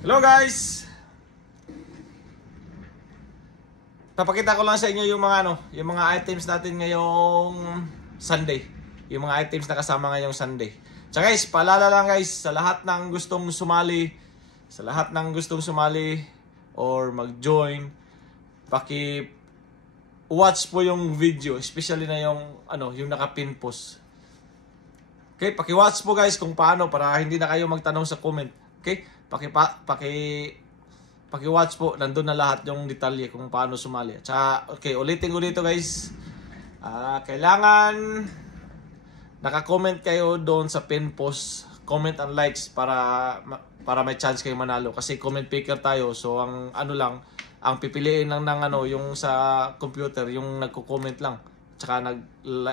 Hello guys! Papakita ko lang sa inyo yung mga yung mga items natin ngayong Sunday. Yung mga items na kasama ngayong Sunday. So guys, paalala lang guys sa lahat ng gustong sumali, or mag-join, watch po yung video, especially na yung yung naka-pin post. Okay, paki-watch po guys kung paano para hindi na kayo magtanong sa comment. Okay? Paki-watch po, nandun na lahat yung detalye kung paano sumali. Tsaka, okay, ulitin ko dito guys. Kailangan naka-comment kayo doon sa pin post. Comment and likes para may chance kayo manalo. Kasi comment picker tayo. So, ang pipiliin lang ng yung sa computer, yung nagko-comment lang. Tsaka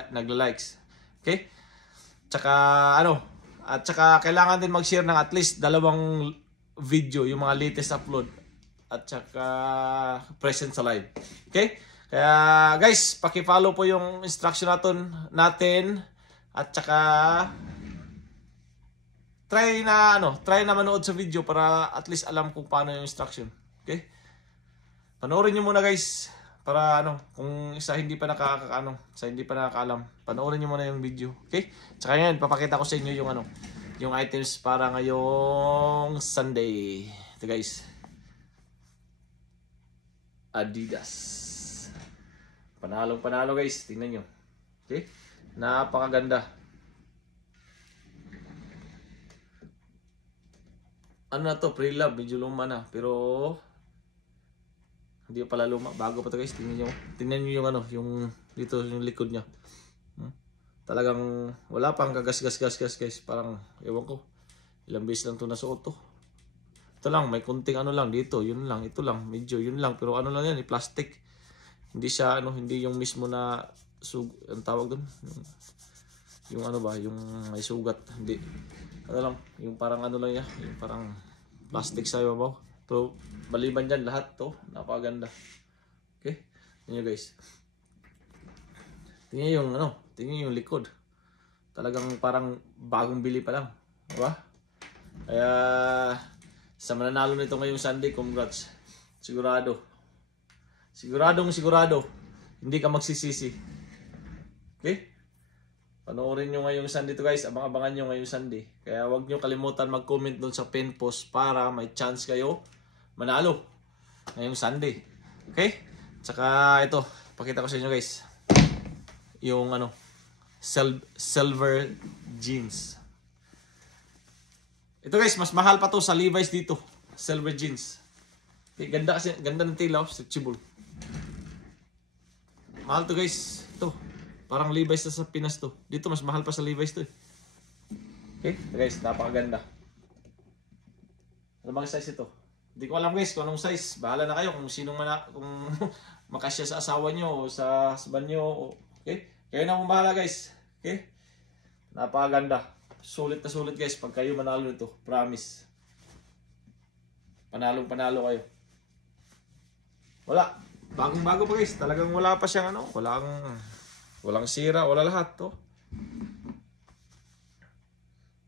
nagla-likes. Okay? Tsaka at tsaka kailangan din mag-share ng at least 2 video, yung mga latest upload. At tsaka present sa live. Okay? Kaya guys, paki-follow po yung instruction natin. At tsaka try na manood sa video para at least alam kung paano yung instruction. Okay? Panoorin niyo muna guys para kung hindi pa nakakaalam, panoorin niyo muna yung video. Okay? Tsaka ngayon papakita ko sa inyo yung items para ngayong Sunday. Ito guys. Adidas. Panalo guys, tingnan niyo. Okay? Napakaganda. Ano na to, pre-love, medyo luma na, pero hindi pala luma, bago pa to guys. Tingnan niyo yung yung dito yung likod niya. Talagang wala pang kagas guys, parang ewan ko. Ilang beses lang to nasuot to. Ito lang, may kunting lang dito, yun lang, ito lang, medyo yun lang, pero lang yan, plastic. Hindi siya hindi yung mismo na ang tawag doon, yung yung may sugat, hindi. Lang, yung parang lang yan, yung parang plastic sa ibabaw. Pero maliban dyan lahat to, napakaganda. Okay? Tingnan nyo guys. Tingnan yung likod. Talagang parang bagong bili pa lang. Diba? Kaya sa mananalo nito ngayong Sunday, congrats. Sigurado. Hindi ka magsisisi. Okay? Panoorin nyo ngayong Sunday to guys. Abangan nyo ngayong Sunday. Kaya huwag nyo kalimutan mag-comment doon sa pin post para may chance kayo manalo ngayong Sunday. Okay? Tsaka ito, pakita ko sa inyo guys. Yung silver jeans. Ito guys, mas mahal pa to sa Levi's dito. Silver jeans. Okay, ganda ng tela, stretchable. Mahal to guys. Ito, parang Levi's sa Pinas to. Dito mas mahal pa sa Levi's to. Okay, ito guys, napakaganda. Ano bang size ito? Hindi ko alam guys kung anong size. Bahala na kayo kung kung makasya sa asawa nyo o sa husband nyo. Okay? Kayo na mong bahala guys. Okay? Napakaganda. Sulit na sulit guys pag kayo manalo nito. Promise. Panalo kayo. Wala. Bagong-bago pa guys. Talagang wala pa siyang walang sira, wala lahat to.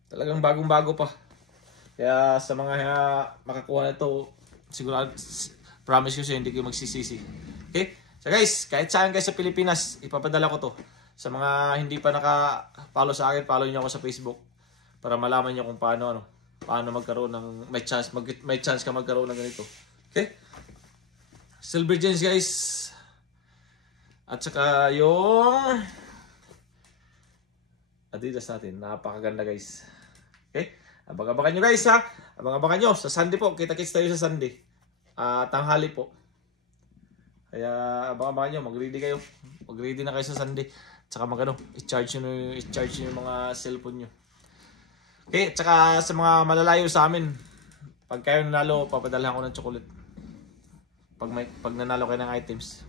Talagang bagong-bago pa. Kaya sa mga makakuha nito, siguro promise ko sa hindi kayo magsisisi. Okay? So guys, kahit saan guys sa Pilipinas, ipapadala ko to. Sa mga hindi pa naka-follow sa akin, follow niyo ako sa Facebook para malaman niyo kung paano magkaroon ng may chance ka magkaroon ng ganito. Okay? Silver jeans guys. At saka yung Adidas natin, napakaganda guys. Okay? Abang-abangan nyo guys ha. Abang-abangan nyo sa Sunday po. Kita-kits tayo sa Sunday. Tanghali po. Kaya abang-abangan nyo. Mag-ready kayo. Mag-ready na kayo sa Sunday. Tsaka i-charge nyo yung mga cellphone nyo. Okay, tsaka sa mga malalayo sa amin, pag kayo nanalo, papadalhan ko ng chocolate. Pag nanalo kayo ng items.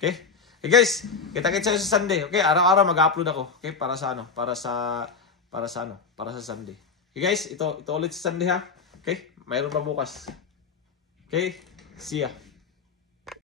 Okay? Okay guys, kita-kits tayo sa Sunday. Okay, araw-araw mag-upload ako. Okay, para sa Sunday. Okay guys, ito ulit sa Sunday ha. Okay, mayroon pa bukas. Okay, see ya.